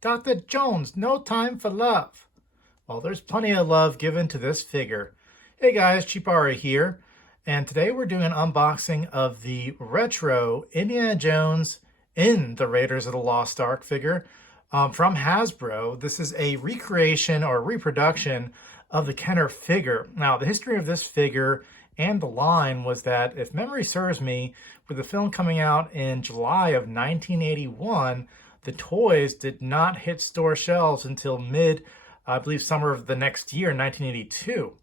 Dr. Jones, no time for love. Well, there's plenty of love given to this figure. Hey guys, Cheapario here, and today we're doing an unboxing of the retro Indiana Jones in the Raiders of the Lost Ark figure from Hasbro. This is a recreation or reproduction of the Kenner figure. Now, the history of this figure and the line was that, if memory serves me, with the film coming out in July of 1981, the toys did not hit store shelves until I believe, summer of the next year, 1982.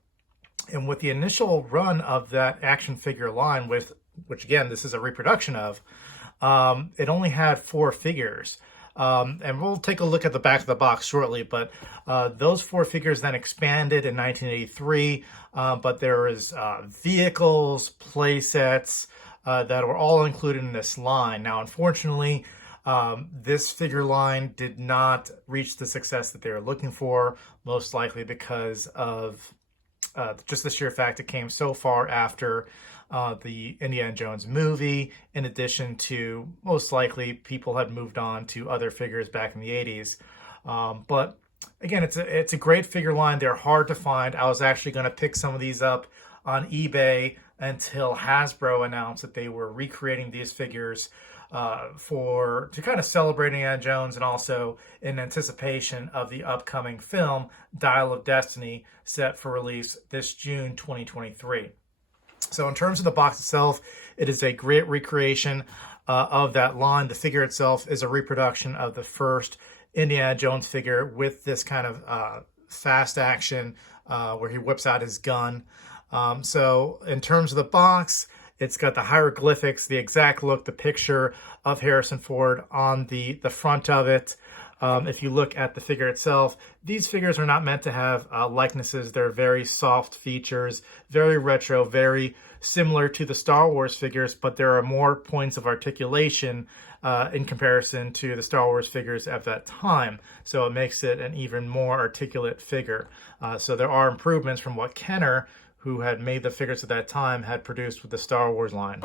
And with the initial run of that action figure line, which again, this is a reproduction of, it only had 4 figures. And we'll take a look at the back of the box shortly, but those 4 figures then expanded in 1983, but there is vehicles, play sets that were all included in this line. Now, unfortunately, this figure line did not reach the success that they were looking for, most likely because of just the sheer fact it came so far after the Indiana Jones movie, in addition to most likely people had moved on to other figures back in the 80s. But again, it's a great figure line. They're hard to find. I was actually going to pick some of these up on eBay until Hasbro announced that they were recreating these figures to kind of celebrate Indiana Jones, and also in anticipation of the upcoming film Dial of Destiny, set for release this June 2023. So in terms of the box itself, it is a great recreation of that line. The figure itself is a reproduction of the first Indiana Jones figure with this kind of fast action where he whips out his gun. So in terms of the box, it's got the hieroglyphics, the exact look, the picture of Harrison Ford on the front of it. If you look at the figure itself, these figures are not meant to have likenesses. They're very soft features, very retro, very similar to the Star Wars figures, but there are more points of articulation in comparison to the Star Wars figures at that time. So it makes it an even more articulate figure. So there are improvements from what Kenner, who had made the figures at that time, had produced with the Star Wars line.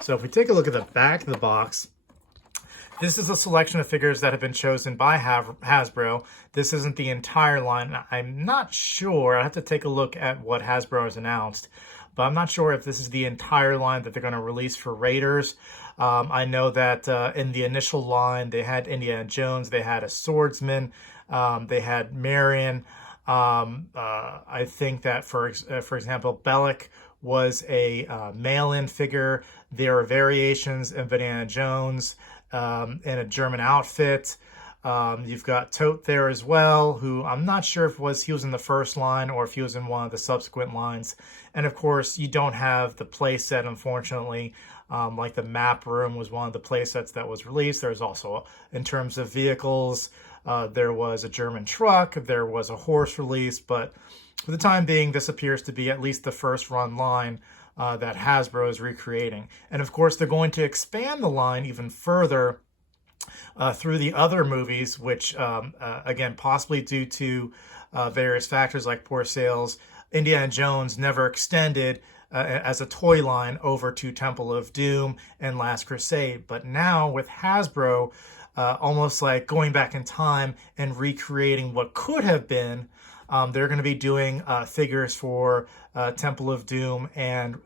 So if we take a look at the back of the box, this is a selection of figures that have been chosen by Hasbro. This isn't the entire line. I'm not sure. I have to take a look at what Hasbro has announced, but I'm not sure if this is the entire line that they're going to release for Raiders. I know that in the initial line, they had Indiana Jones, they had a swordsman, they had Marion. I think that, for example, Bellic was a mail-in figure. There are variations of Indiana Jones in a German outfit. You've got Tote there as well, who I'm not sure if he was in the first line or if he was in one of the subsequent lines. And of course, you don't have the play set, unfortunately. Like the map room was one of the play sets that was released. There's also, in terms of vehicles, there was a German truck, there was a horse release, but for the time being, this appears to be at least the first run line that Hasbro is recreating. And of course, they're going to expand the line even further through the other movies, which, again, possibly due to various factors like poor sales, Indiana Jones never extended as a toy line over to Temple of Doom and Last Crusade. But now with Hasbro, almost like going back in time and recreating what could have been, they're going to be doing figures for Temple of Doom and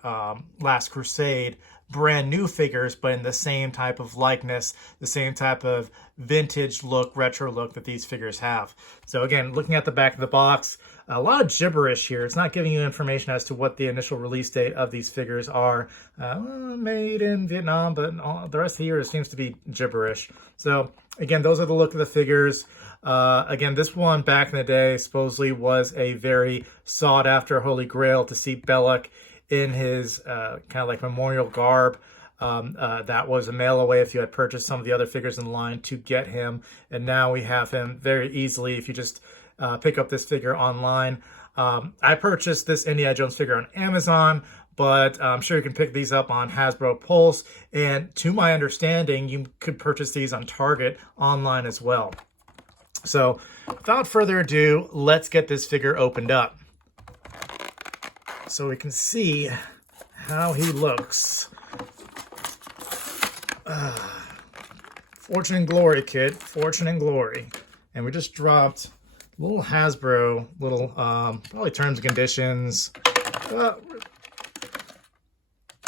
Last Crusade, brand new figures, but in the same type of likeness, the same type of vintage look, retro look that these figures have. So again, looking at the back of the box, a lot of gibberish here. It's not giving you information as to what the initial release date of these figures are. Made in Vietnam, but the rest of the year seems to be gibberish. So again, those are the look of the figures. Again, this one back in the day supposedly was a very sought after holy grail to see Bellic in his kind of like memorial garb. That was a mail away if you had purchased some of the other figures in line to get him. And now we have him very easily if you just pick up this figure online. I purchased this Indiana Jones figure on Amazon, but I'm sure you can pick these up on Hasbro Pulse. And to my understanding, you could purchase these on Target online as well. So without further ado, let's get this figure opened up so we can see how he looks. Fortune and glory, kid. Fortune and glory. And we just dropped a little Hasbro, little probably terms and conditions.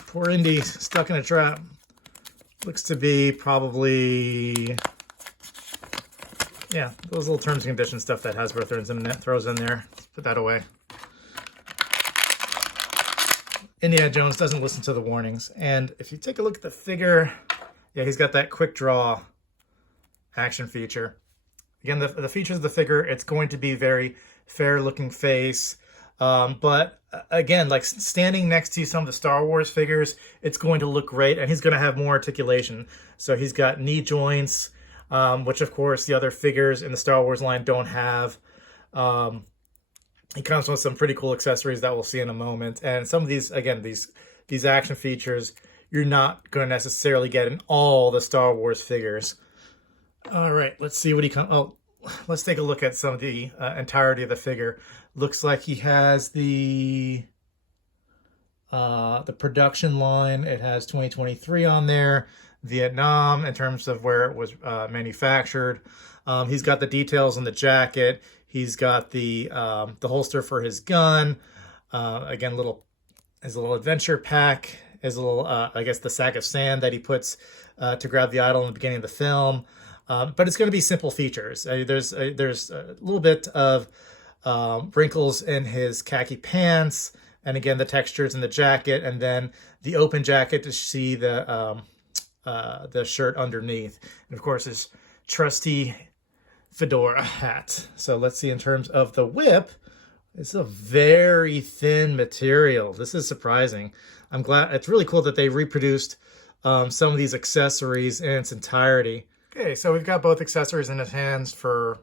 Poor Indy, stuck in a trap. Looks to be probably, yeah, those little terms and conditions stuff that Hasbro throws in there. Let's put that away. Indiana Jones doesn't listen to the warnings. And if you take a look at the figure, yeah, he's got that quick draw action feature. Again, the features of the figure, it's going to be very fair looking face. But again, like standing next to some of the Star Wars figures, it's going to look great, and he's going to have more articulation. So he's got knee joints, which of course the other figures in the Star Wars line don't have. He comes with some pretty cool accessories that we'll see in a moment. And some of these, again, these action features, you're not going to necessarily get in all the Star Wars figures. All right, let's see what he comes. Oh, let's take a look at some of the entirety of the figure. Looks like he has the production line. It has 2023 on there, Vietnam in terms of where it was manufactured. He's got the details on the jacket. He's got the holster for his gun. Again, his little adventure pack. His little, I guess, the sack of sand that he puts to grab the idol in the beginning of the film. But it's going to be simple features. There's a little bit of wrinkles in his khaki pants, and again the textures in the jacket, and then the open jacket to see the shirt underneath, and of course his trusty fedora hat. So let's see in terms of the whip. It's a very thin material. This is surprising. I'm glad. It's really cool that they reproduced some of these accessories in its entirety. Okay, so we've got both accessories in his hands for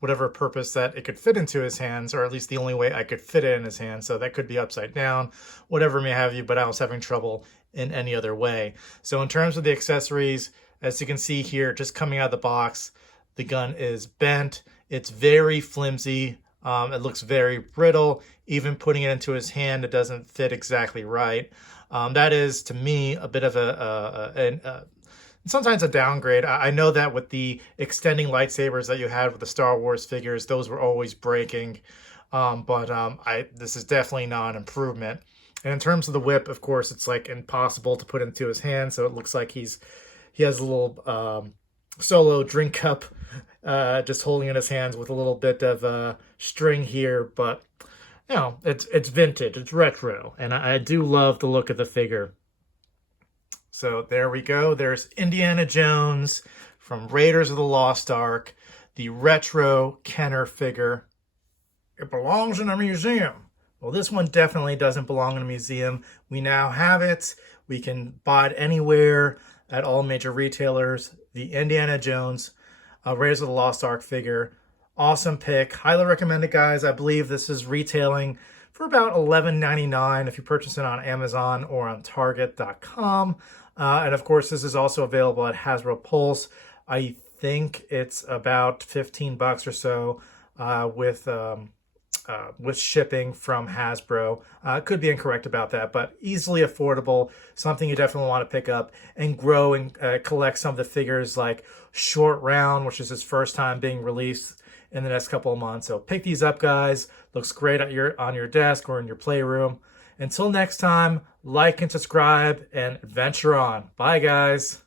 whatever purpose that it could fit into his hands, or at least the only way I could fit it in his hands. So that could be upside down, whatever may have you, but I was having trouble in any other way. So in terms of the accessories, as you can see here, just coming out of the box, the gun is bent. It's very flimsy. It looks very brittle. Even putting it into his hand, it doesn't fit exactly right. That is, to me, a bit of sometimes a downgrade. I know that with the extending lightsabers that you had with the Star Wars figures, those were always breaking. This is definitely not an improvement. And in terms of the whip, of course, it's like impossible to put into his hand. So it looks like he has a little solo drink cup just holding in his hands with a little bit of string here. But, you know, it's vintage, it's retro. And I do love the look of the figure. So there we go. There's Indiana Jones from Raiders of the Lost Ark, the retro Kenner figure. It belongs in a museum. Well, this one definitely doesn't belong in a museum. We now have it. We can buy it anywhere at all major retailers. The Indiana Jones Raiders of the Lost Ark figure. Awesome pick. Highly recommend it, guys. I believe this is retailing for about $11.99 if you purchase it on Amazon or on Target.com. And of course, this is also available at Hasbro Pulse. I think it's about $15 or so with shipping from Hasbro. Could be incorrect about that, but easily affordable. Something you definitely want to pick up and grow and collect some of the figures like Short Round, which is his first time being released in the next couple of months. So pick these up, guys. Looks great on your desk or in your playroom. Until next time, like and subscribe and adventure on. Bye, guys.